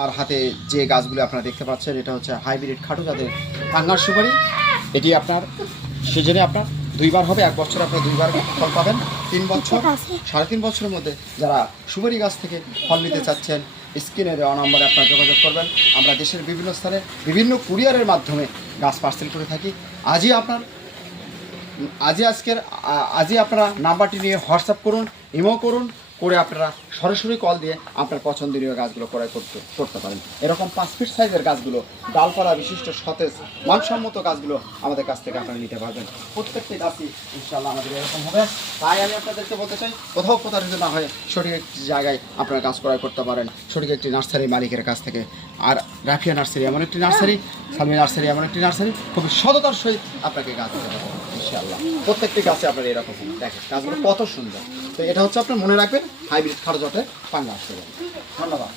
আর হাতে যে গাছগুলো আপনারা দেখতে পাচ্ছেন এটা হচ্ছে হাইব্রিড খাটো জাতের পাঙ্গাস সুপারি। এটি আপনার সিজনে আপনার দুইবার হবে, এক বছর আপনি দুইবার ফল পাবেন। 3 বছর 3.5 বছরের মধ্যে যারা সুপারি গাছ থেকে ফল নিতে চাচ্ছেন স্ক্রিনে দেওয়া নম্বরে আপনারা যোগাযোগ করবেন। আমরা দেশের বিভিন্ন স্থানে বিভিন্ন কুরিয়ারের মাধ্যমে গাছ পার্সেল করে থাকি। আজই আপনারা নাম্বারটি নিয়ে হোয়াটসঅ্যাপ করুন, ইমো করুন, করে আপনারা সরাসরি কল দিয়ে আপনার পছন্দনীয় গাছগুলো ক্রয় করতে পারেন। এরকম 5 ফিট সাইজের গাছগুলো, ডালপালা বিশিষ্ট সতেজ মানসম্মত গাছগুলো আমাদের কাছ থেকে আপনারা নিতে পারবেন। প্রত্যেকটি গাছই ইনশাআল্লাহ আমাদের এরকম হবে। তাই আমি আপনাদেরকে বলতে চাই, কোথাও প্রতারিত না হয়ে সঠিক একটি জায়গায় আপনারা গাছ ক্রয় করতে পারেন, সঠিক একটি নার্সারি মালিকের কাছ থেকে। আর রাফিয়া নার্সারি এমন একটি নার্সারি, সালমি নার্সারি এমন একটি নার্সারি, খুবই সততার সহিত আপনাকে গাছ দিতে পারবেন ইনশাআল্লাহ। প্রত্যেকটি গাছে আপনার এরকম দেখেন গাছগুলো কত সুন্দর। তো এটা হচ্ছে আপনার মনে রাখবেন হাইব্রিড খাটো জাতের পাঙ্গাস। ধন্যবাদ।